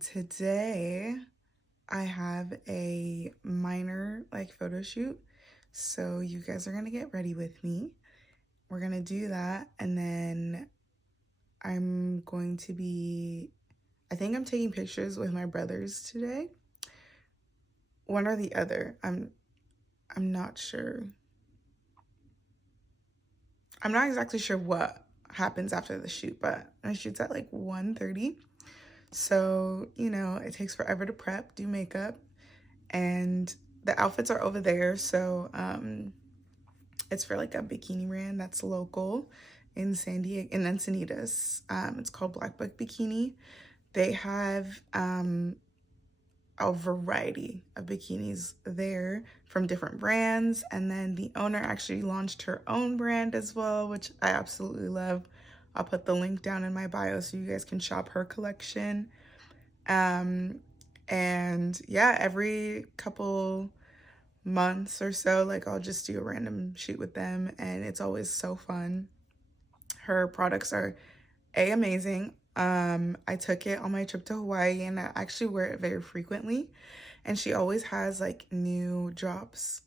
Today I have a minor photo shoot. So you guys are gonna get ready with me. We're gonna do that, and then I'm going to be, I think I'm taking pictures with my brothers today. One or the other. I'm not sure. I'm not exactly sure what happens after the shoot, but my shoot's at 1:30. So, it takes forever to prep, do makeup, and the outfits are over there. So it's for a bikini brand that's local in San Diego, in Encinitas. It's called BlackBook Bikini. They have a variety of bikinis there from different brands, and then the owner actually launched her own brand as well, which I absolutely love. I'll put the link down in my bio so you guys can shop her collection. And yeah, every couple months or so, I'll just do a random shoot with them, and it's always so fun. Her products are amazing. I took it on my trip to Hawaii, and I actually wear it very frequently, and she always has new drops.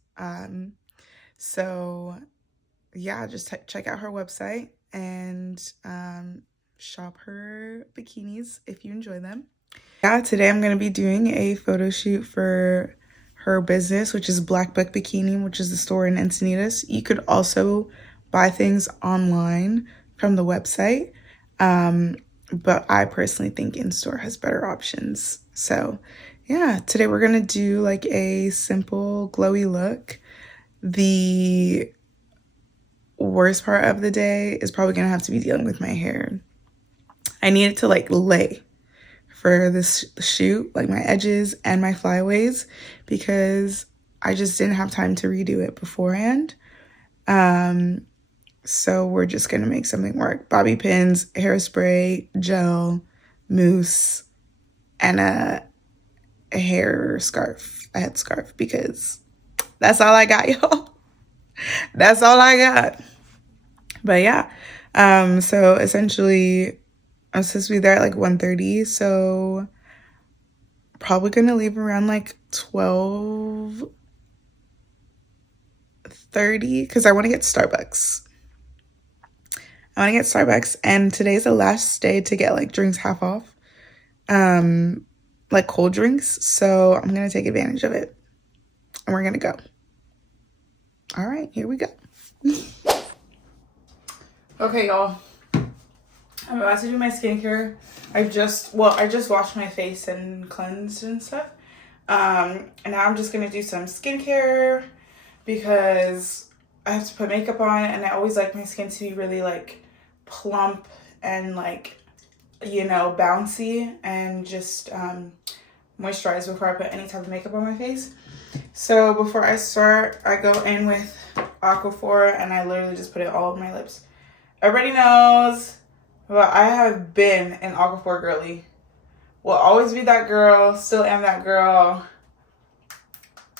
So yeah, just check out her website and shop her bikinis if you enjoy them. Yeah, today I'm going to be doing a photo shoot for her business, which is BlackBook Bikini, which is the store in Encinitas. You could also buy things online from the website, but I personally think in-store has better options. So yeah, today we're going to do a simple glowy look. The worst part of the day is probably going to have to be dealing with my hair. I need it to lay for this shoot, my edges and my flyaways, because I just didn't have time to redo it beforehand. So we're just gonna make something work. Bobby pins, hairspray, gel, mousse, and a hair scarf, a head scarf, because that's all I got, y'all. That's all I got. But yeah, so essentially I'm supposed to be there at 1:30, so probably gonna leave around 12:30 because I want to get Starbucks. And today's the last day to get drinks half off, cold drinks. So I'm gonna take advantage of it, and we're gonna go. All right, here we go. Okay, y'all. I'm about to do my skincare. I just washed my face and cleansed and stuff. And now I'm just gonna do some skincare because I have to put makeup on, and I always like my skin to be really plump and bouncy, and just moisturize before I put any type of makeup on my face. So before I start, I go in with Aquaphor, and I literally just put it all over my lips. Everybody knows, but I have been an Aquaphor girly. Will always be that girl, still am that girl.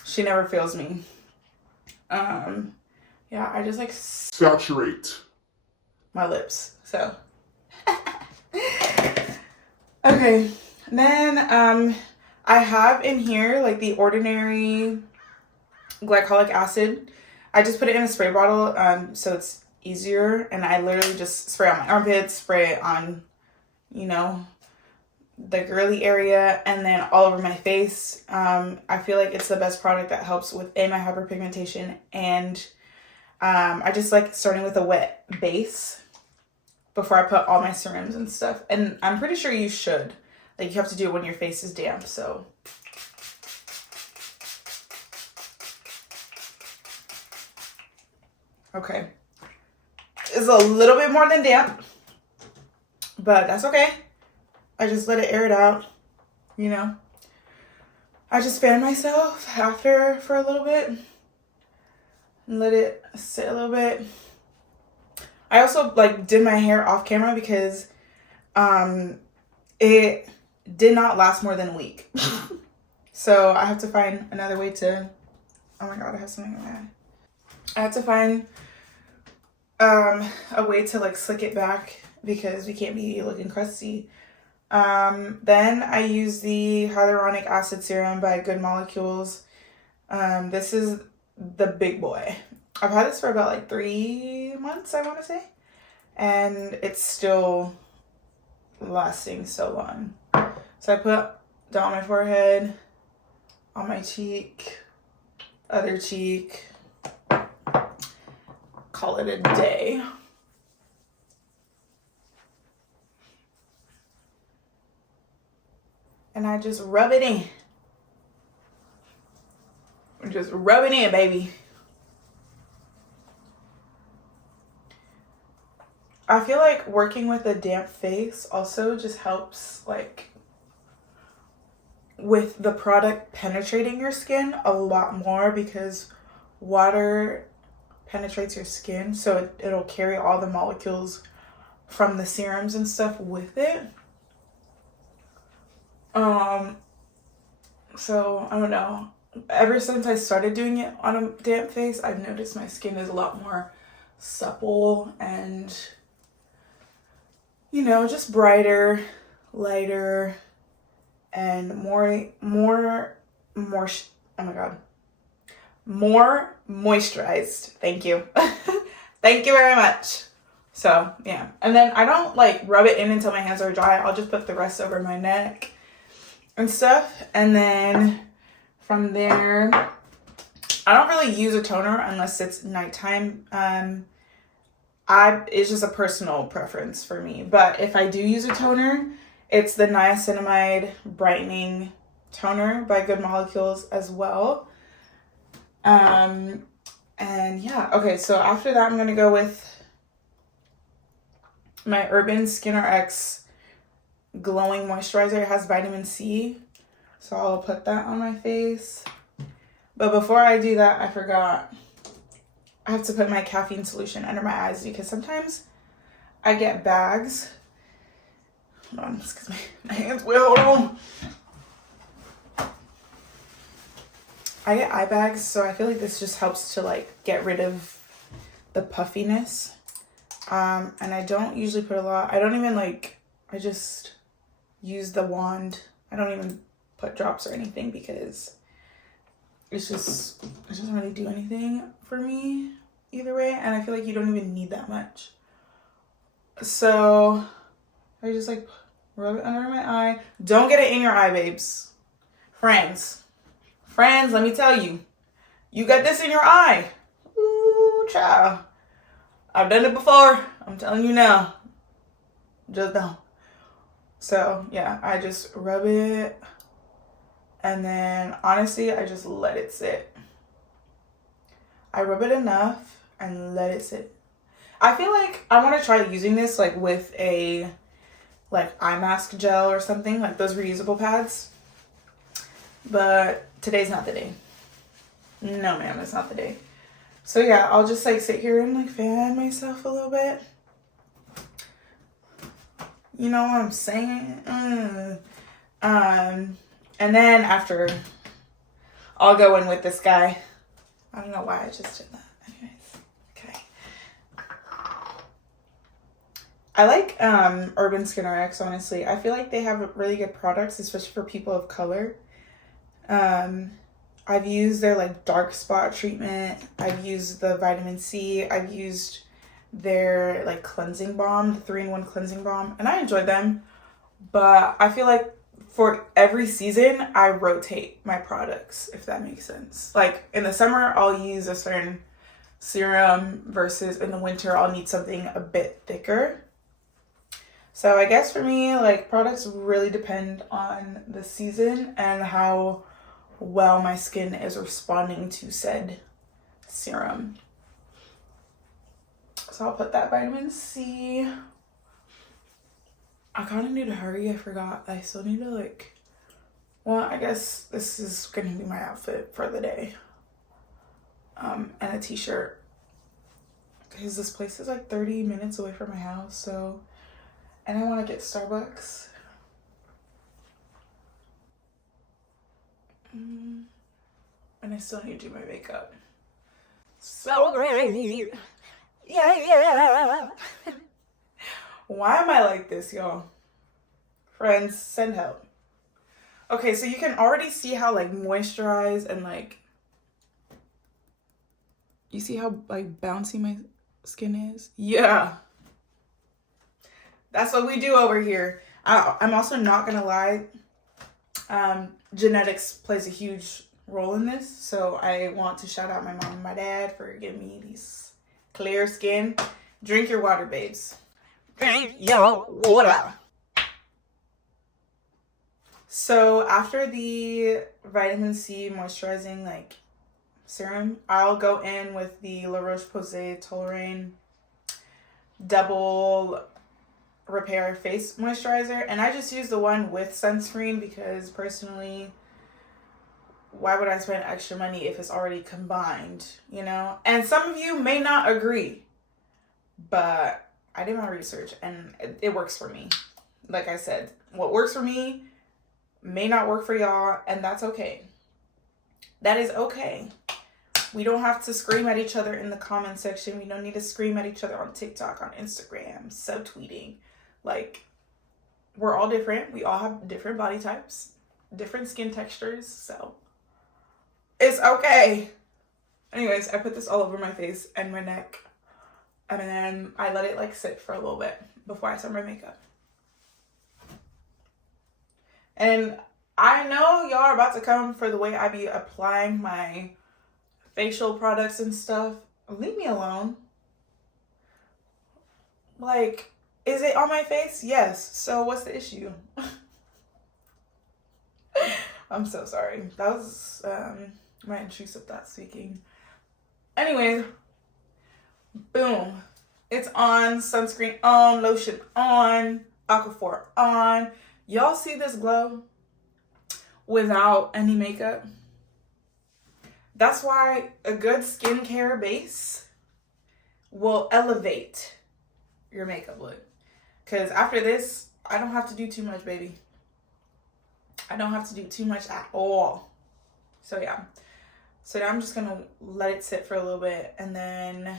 She never fails me. Yeah, I just saturate my lips. So okay, then I have in here the ordinary glycolic acid. I just put it in a spray bottle so it's easier, and I literally just spray on my armpits, spray it on the girly area, and then all over my face. I feel like it's the best product that helps with my hyperpigmentation, and I just like starting with a wet base before I put all my serums and stuff. And I'm pretty sure you should. You have to do it when your face is damp, so. Okay. It's a little bit more than damp, but that's okay. I just let it air it out, I just fan myself after for a little bit and let it sit a little bit. I also did my hair off camera because it did not last more than a week. So I have to find another way to, oh my God, I have something in my eye. I have to find a way to slick it back because we can't be looking crusty Then I use the hyaluronic acid serum by Good Molecules. This is the big boy. I've had this for about like 3 months, I want to say, and it's still lasting so long. So I put down my forehead, on my cheek, other cheek, call it a day. And I just rub it in. Just rub it in, baby. I feel like working with a damp face also just helps, like, with the product penetrating your skin a lot more, because water penetrates your skin, so it'll carry all the molecules from the serums and stuff with it. So I don't know. Ever since I started doing it on a damp face, I've noticed my skin is a lot more supple and, you know, just brighter, lighter, and more moisturized. Thank you. Thank you very much. So yeah, and then I don't like rub it in until my hands are dry. I'll just put the rest over my neck and stuff, and then from there I don't really use a toner unless it's nighttime. It's just a personal preference for me, but if I do use a toner, it's the niacinamide brightening toner by Good Molecules as well. And yeah, okay, so after that I'm gonna go with my Urban Skin RX glowing moisturizer. It has vitamin C, so I'll put that on my face. But before I do that, I forgot, I have to put my caffeine solution under my eyes, because sometimes I get bags. Hold on, it's because my hands wet. Hold on. I get eye bags, so I feel like this just helps to like get rid of the puffiness. And I don't usually put a lot. I don't even like, I just use the wand. I don't even put drops or anything, because it doesn't really do anything for me either way. And I feel like you don't even need that much. So I just like rub it under my eye. Don't get it in your eye, babes. Friends, let me tell you, you got this in your eye. Ooh, child. I've done it before. I'm telling you now. Just don't. So yeah, I just rub it, and then honestly, I just let it sit. I rub it enough and let it sit. I feel like I want to try using this like with a like eye mask gel or something, like those reusable pads. But today's not the day. No, ma'am, it's not the day. So yeah, I'll just like sit here and like fan myself a little bit. You know what I'm saying? And then after, I'll go in with this guy. I don't know why I just did that. Anyways, okay. I like Urban Skin RX, honestly. I feel like they have really good products, especially for people of color. I've used their like dark spot treatment. I've used the vitamin C. I've used their like cleansing balm, the 3-in-1 cleansing balm, and I enjoy them. But I feel like for every season, I rotate my products, if that makes sense. Like in the summer, I'll use a certain serum versus in the winter, I'll need something a bit thicker. So I guess for me, like products really depend on the season and how well my skin is responding to said serum. So I'll put that vitamin C. I kind of need to hurry. I forgot. I still need to like, well, I guess this is going to be my outfit for the day. And a t-shirt. Because this place is like 30 minutes away from my house. So, and I want to get Starbucks. And I still need to do my makeup. So great. Yeah. Why am I like this, y'all? Friends, send help. Okay, so you can already see how like moisturized and like, you see how like bouncy my skin is? Yeah. That's what we do over here. I'm also not gonna lie. Genetics plays a huge role in this. So I want to shout out my mom and my dad for giving me these clear skin. Drink your water, babes. Drink your water. So after the vitamin C moisturizing like serum, I'll go in with the La Roche-Posay Toleraine double repair face moisturizer, and I just use the one with sunscreen because personally, why would I spend extra money if it's already combined, you know? And some of you may not agree, but I did my research and it works for me. Like I said, what works for me may not work for y'all, and that's okay. That is okay. We don't have to scream at each other in the comment section. We don't need to scream at each other on TikTok, on Instagram, subtweeting. Like, we're all different. We all have different body types, different skin textures, so it's okay. Anyways, I put this all over my face and my neck, and then I let it like sit for a little bit before I start my makeup. And I know y'all are about to come for the way I be applying my facial products and stuff. Leave me alone. Like, is it on my face? Yes. So what's the issue? I'm so sorry. That was my intrusive thought speaking. Anyways, boom. It's on. Sunscreen on. Lotion on. Aquaphor on. Y'all see this glow without any makeup? That's why a good skincare base will elevate your makeup look. Because after this, I don't have to do too much, baby. I don't have to do too much at all. So yeah. So now I'm just going to let it sit for a little bit and then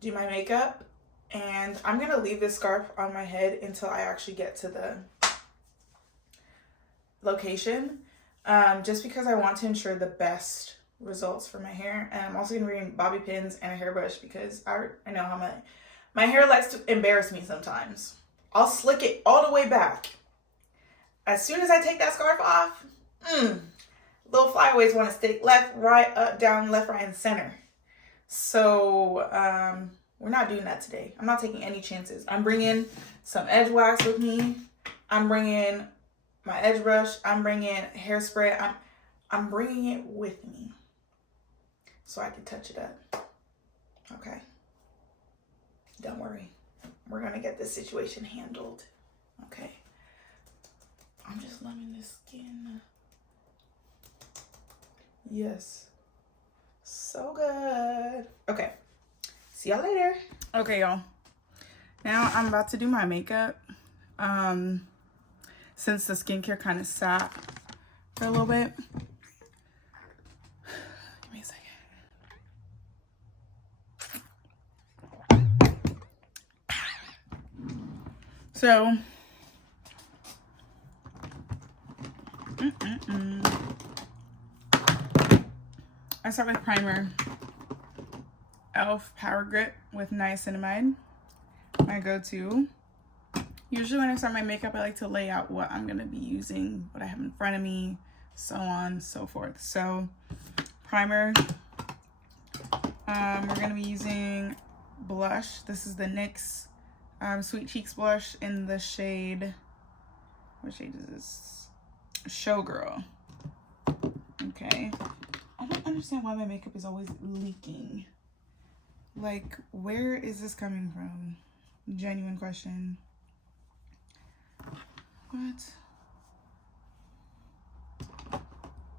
do my makeup. And I'm going to leave this scarf on my head until I actually get to the location. Just because I want to ensure the best results for my hair. And I'm also going to bring bobby pins and a hairbrush because I know how my hair likes to embarrass me sometimes. I'll slick it all the way back. As soon as I take that scarf off, little flyaways want to stick left, right, up, down, left, right, and center. So we're not doing that today. I'm not taking any chances. I'm bringing some edge wax with me. I'm bringing my edge brush. I'm bringing hairspray. I'm bringing it with me so I can touch it up. Okay. Don't worry. We're going to get this situation handled. Okay. I'm just loving this skin. Yes. So good. Okay. See y'all later. Okay, y'all. Now I'm about to do my makeup. Since the skincare kind of sat for a little bit. Give me a second. So, I start with primer. e.l.f. Power Grip with niacinamide. My go-to. Usually when I start my makeup, I like to lay out what I'm going to be using, what I have in front of me, so on, so forth. So, primer. We're going to be using blush. This is the NYX Sweet Cheeks blush in the shade, what shade is this? Showgirl. Okay. I don't understand why my makeup is always leaking. Like, where is this coming from? Genuine question. What?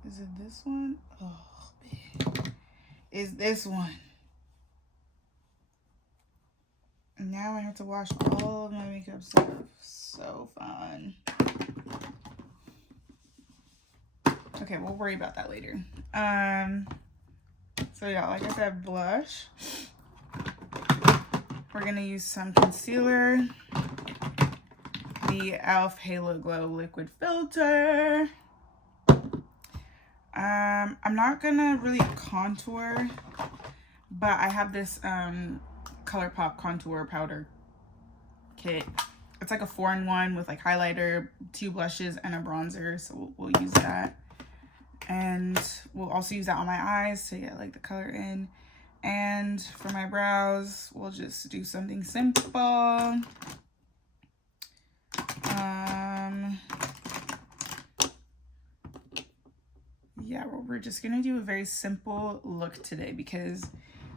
Is it this one? Oh, man. Is this one? And now I have to wash all of my makeup stuff. So fun. Okay, we'll worry about that later. So yeah, like I said, blush. We're gonna use some concealer. the e.l.f. Halo Glow Liquid Filter. I'm not gonna really contour, but I have this ColourPop contour powder kit. It's like a 4-in-1 with like highlighter, 2 blushes, and a bronzer, so we'll use that. And we'll also use that on my eyes to get like the color in. And for my brows, we'll just do something simple. Yeah, we're just gonna do a very simple look today because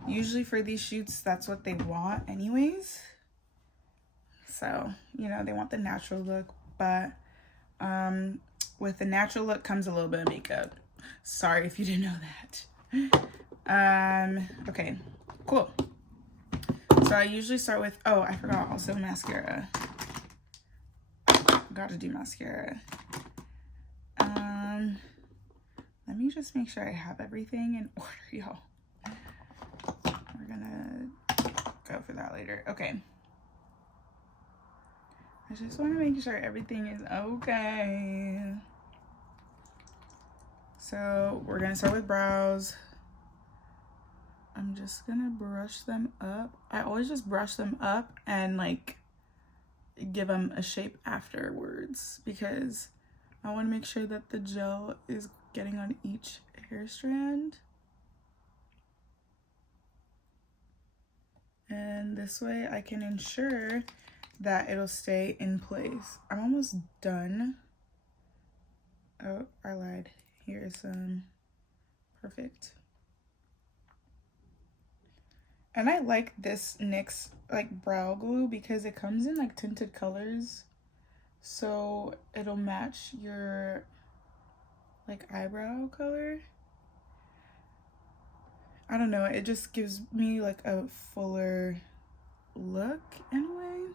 usually for these shoots, that's what they want anyways. So, you know, they want the natural look, but with the natural look comes a little bit of makeup. Sorry if you didn't know that. Okay, cool. So I usually start with, oh, I forgot also mascara. Gotta do mascara. Let me just make sure I have everything in order, y'all. We're gonna go for that later. Okay. I just want to make sure everything is okay. So we're gonna start with brows. I'm just gonna brush them up. I always just brush them up and like give them a shape afterwards because I want to make sure that the gel is getting on each hair strand. And this way I can ensure that it'll stay in place. I'm almost done. Oh, I lied. Here's some. Perfect. And I like this NYX like brow glue because it comes in like tinted colors. So it'll match your like eyebrow color. I don't know, it just gives me like a fuller look in a way.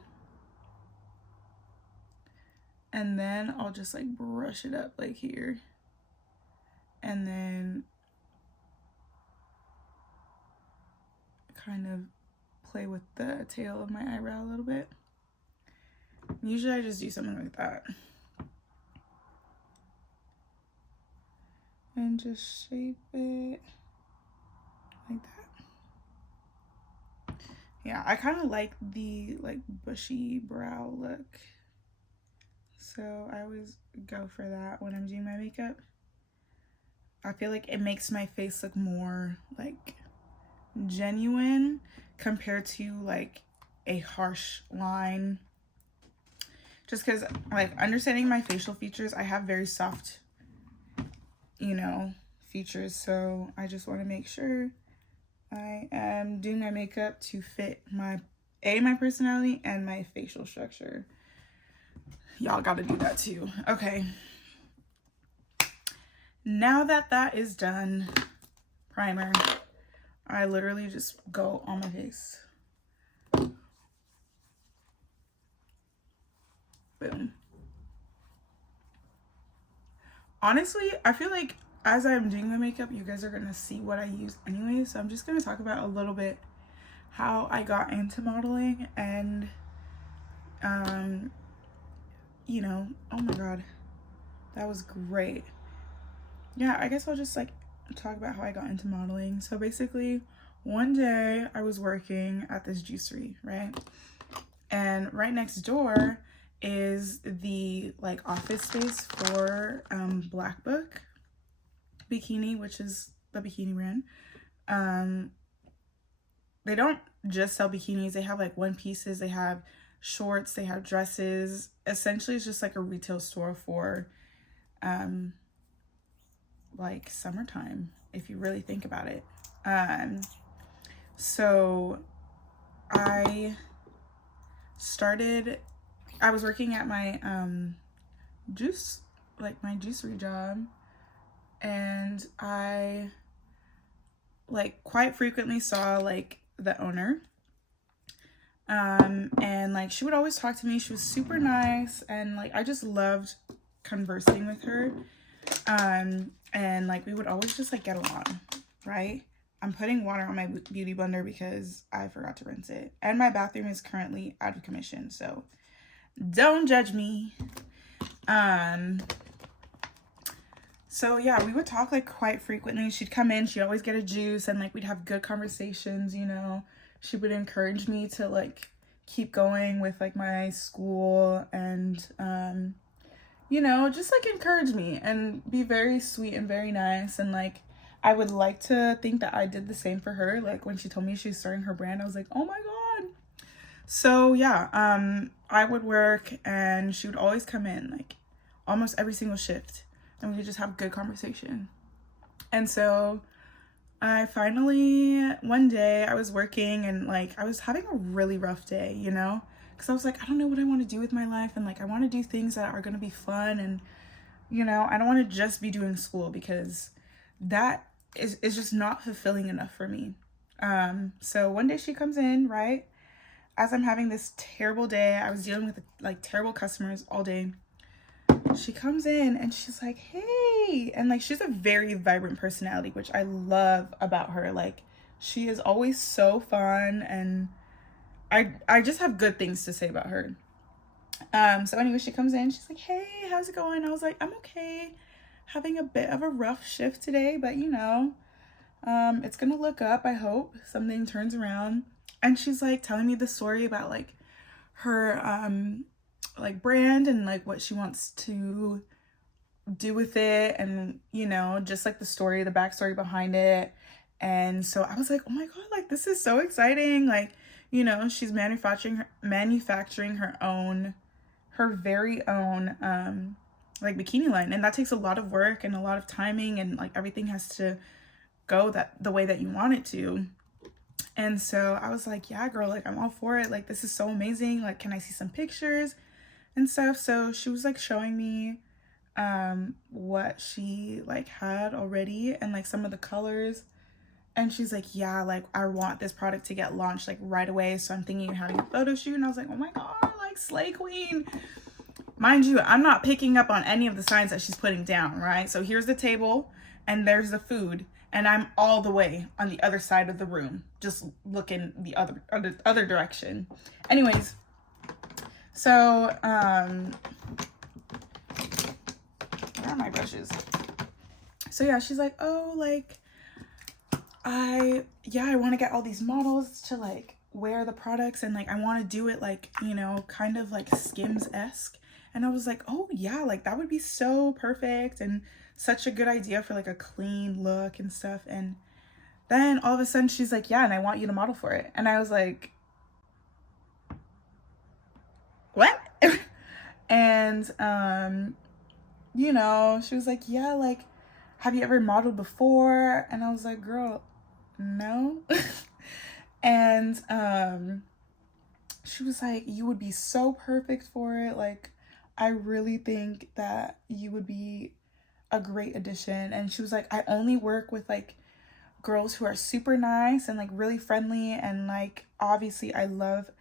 And then I'll just like brush it up like here. And then kind of play with the tail of my eyebrow a little bit. Usually I just do something like that. And just shape it like that. Yeah, I kind of like the like bushy brow look. So I always go for that when I'm doing my makeup. I feel like it makes my face look more like genuine compared to like a harsh line. Just because like understanding my facial features, I have very soft, you know, features. So I just want to make sure I am doing my makeup to fit my personality and my facial structure. Y'all gotta do that too. Okay. Now that that is done, primer, I literally just go on my face. Boom. Honestly, I feel like as I'm doing the makeup, you guys are gonna see what I use anyway. So I'm just gonna talk about a little bit how I got into modeling and, you know, oh my God, that was great. Yeah, I guess I'll just like talk about how I got into modeling. So basically, one day I was working at this juicery, right? And right next door is the like office space for BlackBook Bikini, which is the bikini brand. They don't just sell bikinis. They have like one pieces, they have shorts, they have dresses. Essentially, it's just like a retail store for like summertime, if you really think about it. So I was working at my juicery job, and I like quite frequently saw like the owner, and like she would always talk to me. She was super nice, and like I just loved conversing with her, and like we would always just like get along, right? I'm putting water on my beauty blender because I forgot to rinse it, and my bathroom is currently out of commission, so Don't judge me. So yeah, we would talk like quite frequently. She'd come in, she'd always get a juice, and like we'd have good conversations, you know. She would encourage me to like keep going with like my school, and you know, just like encourage me and be very sweet and very nice. And like I would like to think that I did the same for her. Like when she told me she was starting her brand, I was like, oh my God. So yeah, I would work and she would always come in like almost every single shift, and we could just have good conversation. And so I finally, one day I was working and like I was having a really rough day, you know, because I was like, I don't know what I want to do with my life, and like I want to do things that are going to be fun, and you know, I don't want to just be doing school because that is just not fulfilling enough for me. So one day she comes in, right, as I'm having this terrible day. I was dealing with like terrible customers all day. She comes in and she's like, hey, and like she's a very vibrant personality, which I love about her. Like she is always so fun, and I just have good things to say about her. So anyway, she comes in, she's like, hey, how's it going? I was like, I'm okay, having a bit of a rough shift today, but you know, it's gonna look up. I hope something turns around. And she's like telling me the story about like her like brand and like what she wants to do with it, and you know, just like the story, the backstory behind it. And so I was like, oh my God, like this is so exciting. Like, you know, she's manufacturing her very own like bikini line, and that takes a lot of work and a lot of timing, and like everything has to go the way that you want it to. And so I was like, yeah, girl, like I'm all for it. Like this is so amazing. Like, can I see some pictures and stuff? So she was like showing me what she like had already and like some of the colors. And she's like, yeah, like I want this product to get launched like right away. So I'm thinking of having a photo shoot. And I was like, oh my God, like slay queen. Mind you, I'm not picking up on any of the signs that she's putting down, right? So here's the table and there's the food, and I'm all the way on the other side of the room, just looking the other direction. Anyways, so where are my brushes? So yeah, she's like, oh, like I want to get all these models to like wear the products, and like I want to do it like, you know, kind of like Skims-esque. And I was like, oh yeah, like that would be so perfect and such a good idea for like a clean look and stuff. And then all of a sudden she's like, yeah, and I want you to model for it. And I was like, what? And you know, she was like, yeah, like have you ever modeled before? And I was like, girl, no. And she was like, you would be so perfect for it. Like I really think that you would be a great addition. And she was like, I only work with like girls who are super nice and like really friendly, and like obviously I love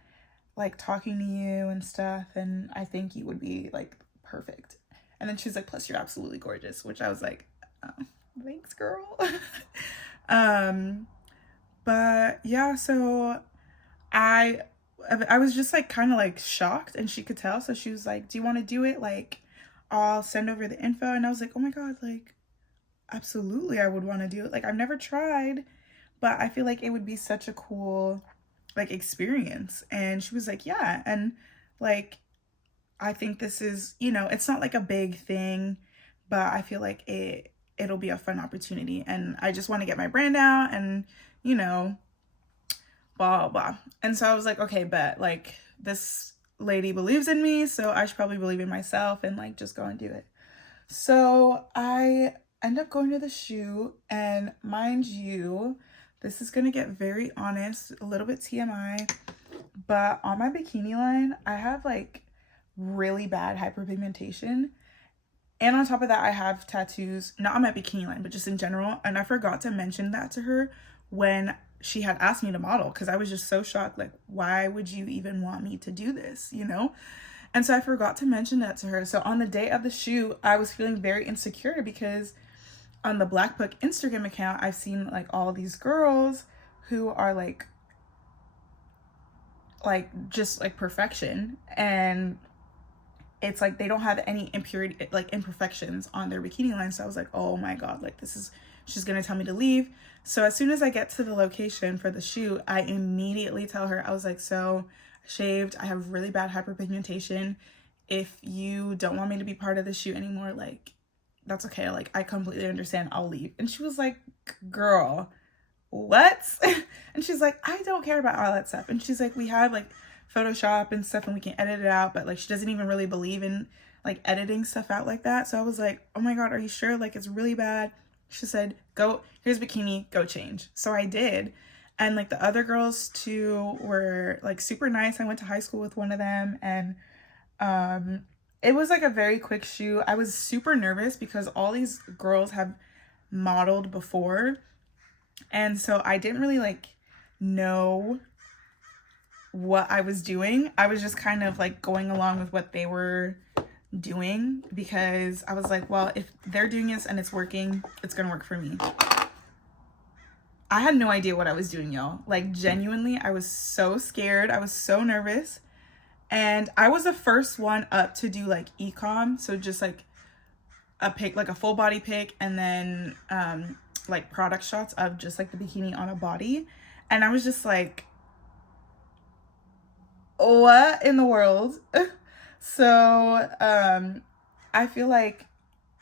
like talking to you and stuff, and I think you would be like perfect. And then she's like, plus you're absolutely gorgeous, which I was like, oh, thanks, girl. But yeah, so I was just like kind of like shocked, and she could tell. So she was like, do you want to do it? Like I'll send over the info. And I was like, oh my God, like absolutely I would want to do it. Like I've never tried, but I feel like it would be such a cool like experience. And she was like, yeah. And like I think this is, you know, it's not like a big thing, but I feel like it'll be a fun opportunity, and I just want to get my brand out, and you know, blah blah. And so I was like, okay, bet, like this lady believes in me, so I should probably believe in myself and like just go and do it. So I end up going to the shoot, and mind you, this is gonna get very honest, a little bit TMI, but on my bikini line I have like really bad hyperpigmentation, and on top of that I have tattoos, not on my bikini line but just in general. And I forgot to mention that to her when she had asked me to model, because I was just so shocked, like why would you even want me to do this, you know? And so I forgot to mention that to her. So on the day of the shoot I was feeling very insecure, because on the BlackBook Instagram account I've seen like all these girls who are like just like perfection, and it's like they don't have any impurity, like imperfections on their bikini line. So I was like, oh my God, like she's gonna tell me to leave. So as soon as I get to the location for the shoot, I immediately tell her, I was like, so I shaved, I have really bad hyperpigmentation. If you don't want me to be part of the shoot anymore, like, that's okay. Like, I completely understand, I'll leave. And she was like, girl, what? And she's like, I don't care about all that stuff. And she's like, we have like Photoshop and stuff and we can edit it out, but like she doesn't even really believe in like editing stuff out like that. So I was like, oh my God, are you sure? Like, it's really bad. She said, go, here's bikini, go change. So I did. And like the other girls too were like super nice. I went to high school with one of them, and it was like a very quick shoot. I was super nervous because all these girls have modeled before, and so I didn't really like know what I was doing. I was just kind of like going along with what they were doing, because I was like, well, if they're doing this and it's working, it's gonna work for me. I had no idea what I was doing, y'all. Like, genuinely, I was so scared. I was so nervous. And I was the first one up to do like e-com, so just like a pic, like a full body pic, and then like product shots of just like the bikini on a body. And I was just like, what in the world? So I feel like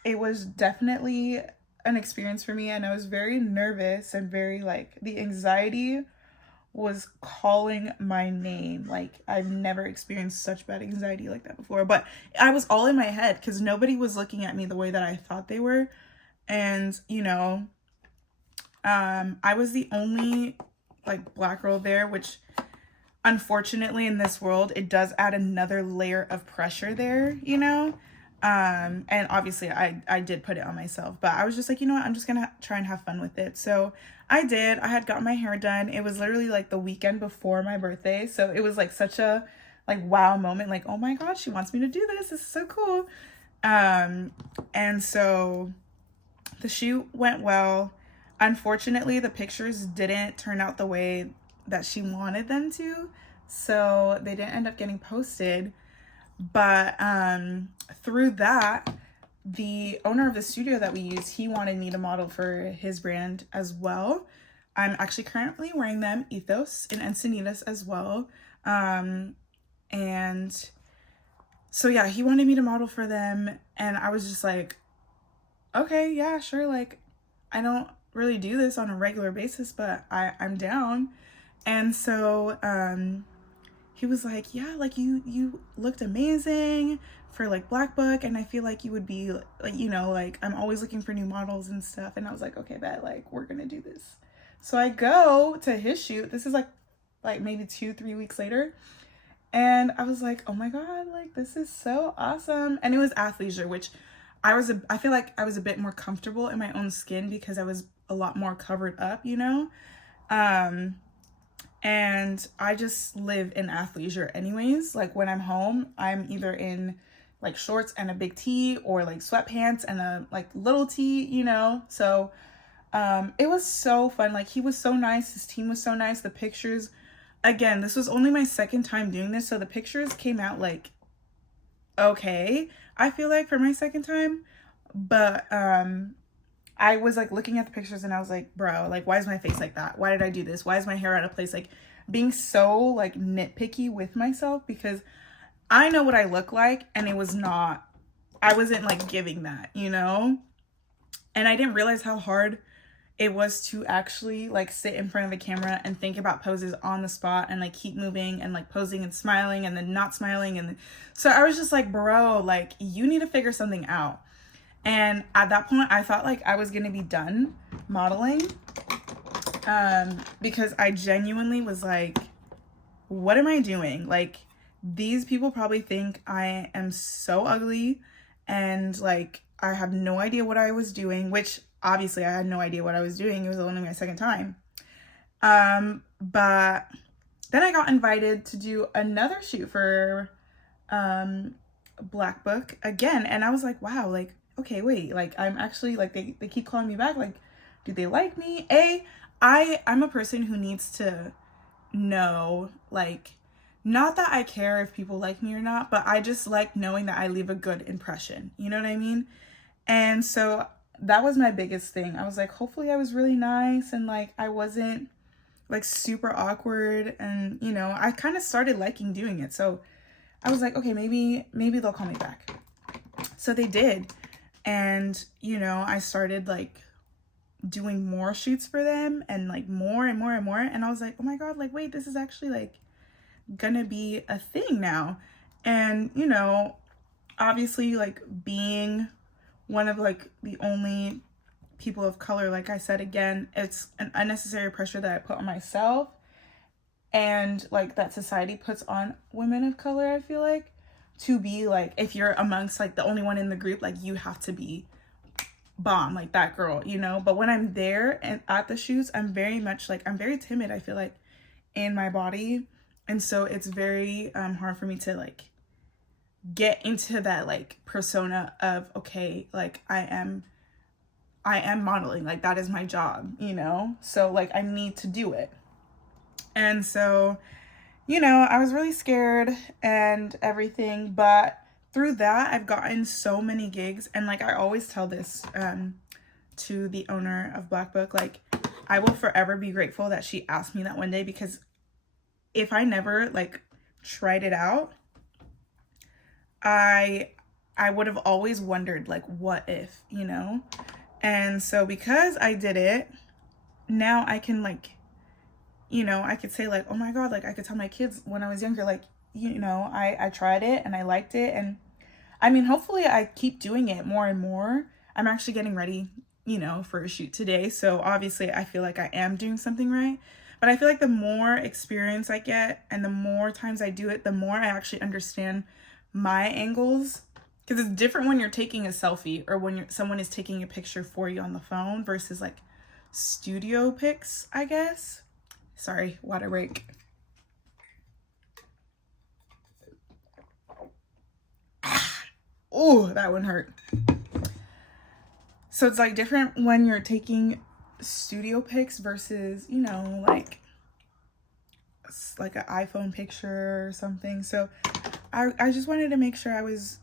it was definitely an experience for me, and I was very nervous and very like, the anxiety was calling my name. Like, I've never experienced such bad anxiety like that before, but I was all in my head because nobody was looking at me the way that I thought they were. And you know, I was the only like Black girl there, which unfortunately in this world, it does add another layer of pressure there, you know? And obviously I did put it on myself, but I was just like, you know what, I'm just gonna try and have fun with it. So I did. I had gotten my hair done. It was literally like the weekend before my birthday, so it was like such a like wow moment, like, oh my God, she wants me to do this, this is so cool. And so the shoot went well. Unfortunately, the pictures didn't turn out the way that she wanted them to, so they didn't end up getting posted. But through that, the owner of the studio that we use, he wanted me to model for his brand as well. I'm actually currently wearing them, Ethos and Encinitas as well. And so yeah, he wanted me to model for them, and I was just like, okay, yeah, sure. Like, I don't really do this on a regular basis, but I'm down. And so he was like, yeah, like you looked amazing for like BlackBook, and I feel like you would be like, you know, like, I'm always looking for new models and stuff. And I was like, okay, bet, like, we're gonna do this. So I go to his shoot. This is like maybe 2-3 weeks later, and I was like, oh my God, like, this is so awesome. And it was athleisure, which I feel like I was a bit more comfortable in my own skin because I was a lot more covered up, you know. And I just live in athleisure anyways. Like, when I'm home, I'm either in like shorts and a big tee, or like sweatpants and a like little tee, you know. So it was so fun. Like, he was so nice, his team was so nice. The pictures, again, this was only my second time doing this, so the pictures came out like okay, I feel like, for my second time. But I was like looking at the pictures and I was like, bro, like, why is my face like that? Why did I do this? Why is my hair out of place? Like, being so like nitpicky with myself, because I know what I look like, and it was not, I wasn't like giving that, you know? And I didn't realize how hard it was to actually like sit in front of a camera and think about poses on the spot, and like keep moving and like posing and smiling and then not smiling. And so I was just like, bro, like, you need to figure something out. And at that point, I thought like I was gonna be done modeling, because I genuinely was like, what am I doing? Like, these people probably think I am so ugly, and like, I have no idea what I was doing, which obviously I had no idea what I was doing. It was only my second time. But then I got invited to do another shoot for BlackBook again, and I was like, wow, like, okay, wait, like, I'm actually like, they keep calling me back. Like, do they like me? I'm a person who needs to know, like, not that I care if people like me or not, but I just like knowing that I leave a good impression. You know what I mean? And so that was my biggest thing. I was like, hopefully I was really nice and like I wasn't like super awkward, and you know, I kind of started liking doing it. So I was like, okay, maybe they'll call me back. So they did. And you know, I started like doing more shoots for them and like more and more and more, and I was like, oh my god, like wait, this is actually like gonna be a thing now. And you know, obviously like being one of like the only people of color, like I said, again, it's an unnecessary pressure that I put on myself and like that society puts on women of color. I feel like to be like, if you're amongst like the only one in the group, like you have to be bomb, like that girl, you know. But when I'm there and at the shoots, I'm very much like, I'm very timid, I feel like, in my body. And so it's very hard for me to like get into that like persona of, okay, like I am modeling, like that is my job, you know. So like I need to do it. And so, you know, I was really scared and everything, but through that I've gotten so many gigs. And like I always tell this to the owner of BlackBook, like I will forever be grateful that she asked me that one day, because if I never like tried it out, I would have always wondered like, what if, you know. And so because I did it, now I can like, you know, I could say like, oh my god, like I could tell my kids when I was younger, like, you know, I tried it and I liked it. And I mean, hopefully I keep doing it more and more. I'm actually getting ready, you know, for a shoot today. So obviously I feel like I am doing something right. But I feel like the more experience I get and the more times I do it, the more I actually understand my angles. Because it's different when you're taking a selfie or when someone is taking a picture for you on the phone versus like studio pics, I guess. Sorry, water break. Oh, that one hurt. So it's like different when you're taking studio pics versus, you know, like an iPhone picture or something. So I just wanted to make sure I was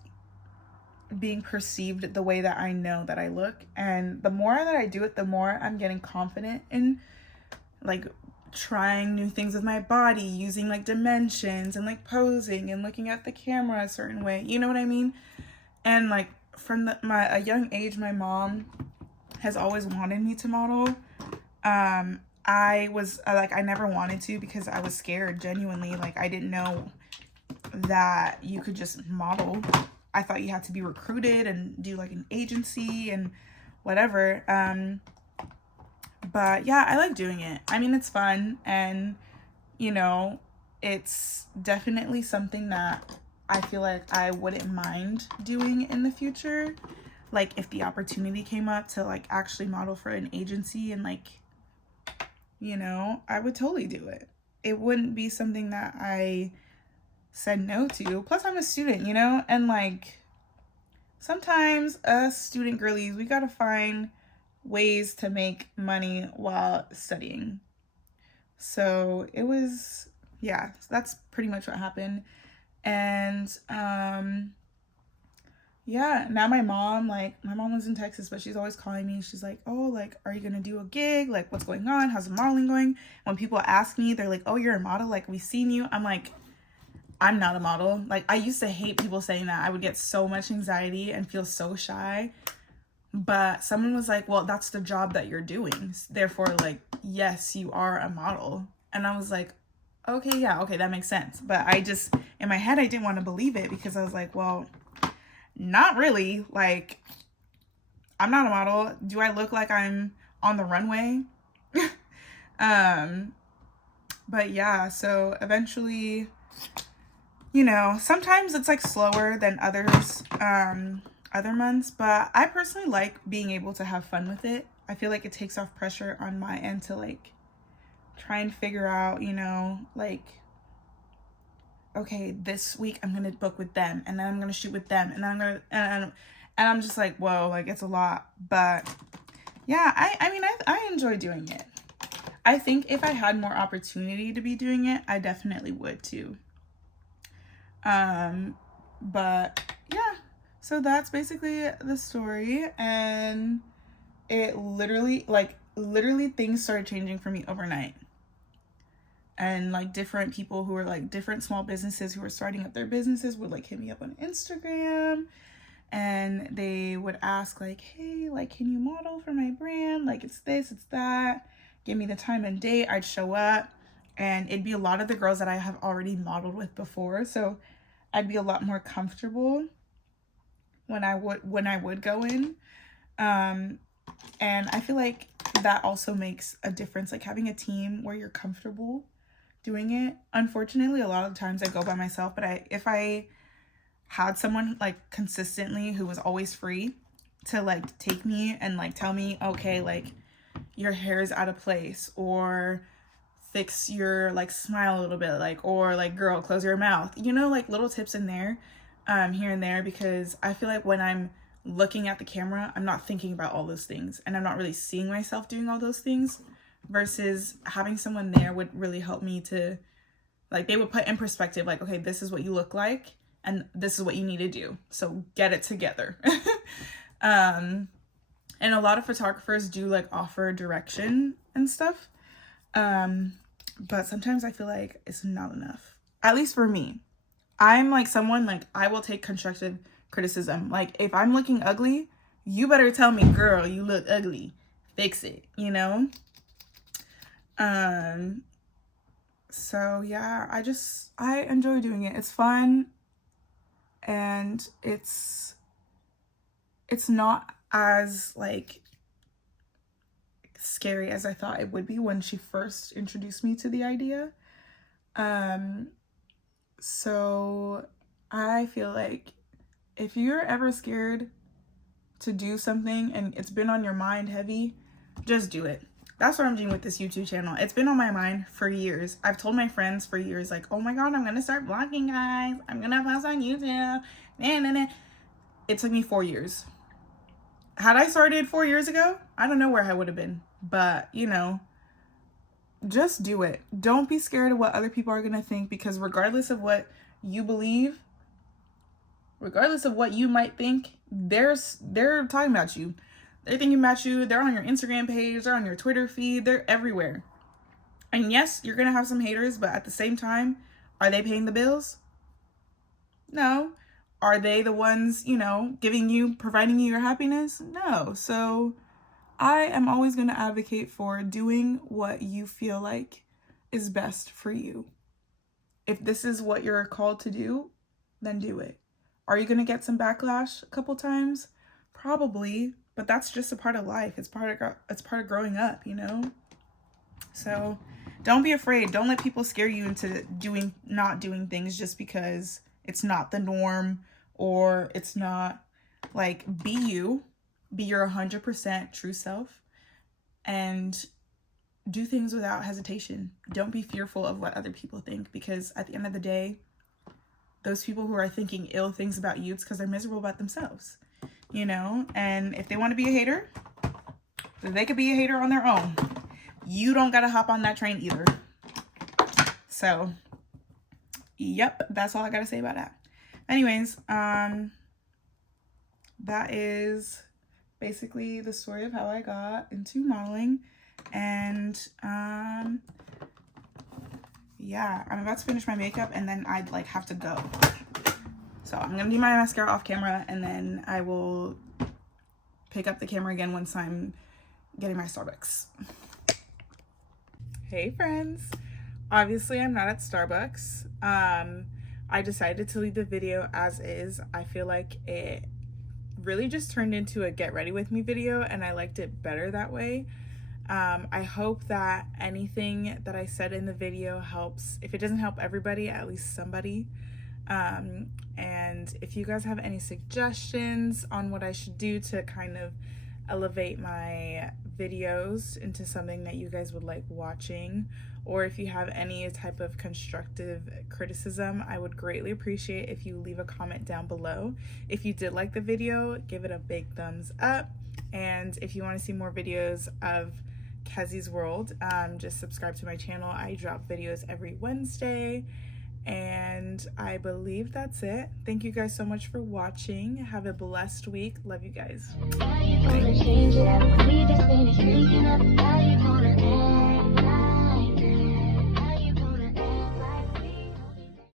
being perceived the way that I know that I look. And the more that I do it, the more I'm getting confident in like trying new things with my body, using like dimensions and like posing and looking at the camera a certain way, you know what I mean? And like from a young age, my mom has always wanted me to model. I was like, I never wanted to because I was scared, genuinely. Like I didn't know that you could just model. I thought you had to be recruited and do like an agency and whatever. But yeah, I like doing it. I mean, it's fun, and you know, it's definitely something that I feel like I wouldn't mind doing in the future. Like if the opportunity came up to like actually model for an agency and like, you know, I would totally do it. It wouldn't be something that I said no to. Plus I'm a student, you know, and like sometimes us student girlies, we gotta find ways to make money while studying. So it was, yeah, that's pretty much what happened. And yeah, now my mom lives in Texas, but she's always calling me. She's like, oh, like, are you gonna do a gig? Like, what's going on? How's the modeling going? When people ask me, they're like, oh, you're a model, like we've seen you. I'm like, I'm not a model. Like I used to hate people saying that. I would get so much anxiety and feel so shy. But someone was like, well, that's the job that you're doing. Therefore, like, yes, you are a model. And I was like, okay, yeah, okay, that makes sense. But I just, in my head, I didn't want to believe it because I was like, well, not really. Like, I'm not a model. Do I look like I'm on the runway? But yeah, so eventually, you know, sometimes it's like slower than others. Other months, but I personally like being able to have fun with it. I feel like it takes off pressure on my end to like try and figure out, you know, like, okay, this week I'm gonna book with them and then I'm gonna shoot with them and then I'm gonna and I'm just like, whoa, like it's a lot. But yeah, I mean I enjoy doing it. I think if I had more opportunity to be doing it, I definitely would too. But yeah, so that's basically the story. And it literally things started changing for me overnight. And like different people who were like different small businesses who were starting up their businesses would like hit me up on Instagram, and they would ask like, hey, like, can you model for my brand? Like, it's this, it's that. Give me the time and date. I'd show up, and it'd be a lot of the girls that I have already modeled with before, so I'd be a lot more comfortable when I would go in. And I feel like that also makes a difference, like having a team where you're comfortable doing it. Unfortunately, a lot of times I go by myself, but if I had someone like consistently who was always free to like take me and like tell me, okay, like your hair is out of place, or fix your like smile a little bit, like, or like, girl, close your mouth, you know, like little tips in there, here and there, because I feel like when I'm looking at the camera, I'm not thinking about all those things, and I'm not really seeing myself doing all those things, versus having someone there would really help me to, like, they would put in perspective, like, okay, this is what you look like, and this is what you need to do, so get it together. And a lot of photographers do like offer direction and stuff, but sometimes I feel like it's not enough, at least for me. I'm like someone, like, I will take constructive criticism. Like, if I'm looking ugly, you better tell me, girl, you look ugly, fix it, you know? So yeah, I enjoy doing it. It's fun, and it's not as like scary as I thought it would be when she first introduced me to the idea. So I feel like if you're ever scared to do something and it's been on your mind heavy, just do it. That's what I'm doing with this YouTube channel. It's been on my mind for years. I've told my friends for years, like, oh my God, I'm gonna start vlogging, guys. I'm gonna post on YouTube. Nah, nah, nah. It took me 4 years. Had I started 4 years ago, I don't know where I would have been. But, you know, just do it. Don't be scared of what other people are gonna think, because regardless of what you believe, regardless of what you might think, they're talking about you. They're thinking about you. They're on your Instagram page. They're on your Twitter feed. They're everywhere. And yes, you're going to have some haters, but at the same time, are they paying the bills? No. Are they the ones, you know, providing you your happiness? No. So I am always going to advocate for doing what you feel like is best for you. If this is what you're called to do, then do it. Are you going to get some backlash a couple times? Probably. But that's just a part of life. It's part of growing up, you know? So don't be afraid. Don't let people scare you into not doing things just because it's not the norm, or it's not, like, be you. Be your 100% true self, and do things without hesitation. Don't be fearful of what other people think, because at the end of the day, those people who are thinking ill things about you, it's because they're miserable about themselves. You know, and if they want to be a hater, they could be a hater on their own. You don't got to hop on that train either. So, yep, that's all I got to say about that. Anyways, that is basically the story of how I got into modeling. And, yeah, I'm about to finish my makeup, and then I'd like have to go. So I'm going to do my mascara off camera, and then I will pick up the camera again once I'm getting my Starbucks. Hey friends. Obviously I'm not at Starbucks. I decided to leave the video as is. I feel like it really just turned into a get ready with me video, and I liked it better that way. I hope that anything that I said in the video helps. If it doesn't help everybody, at least somebody. And if you guys have any suggestions on what I should do to kind of elevate my videos into something that you guys would like watching, or if you have any type of constructive criticism, I would greatly appreciate if you leave a comment down below. If you did like the video, give it a big thumbs up, and if you want to see more videos of Kezzy's World, just subscribe to my channel. I drop videos every Wednesday. And I believe that's it. Thank you guys so much for watching. Have a blessed week. Love you guys. Bye.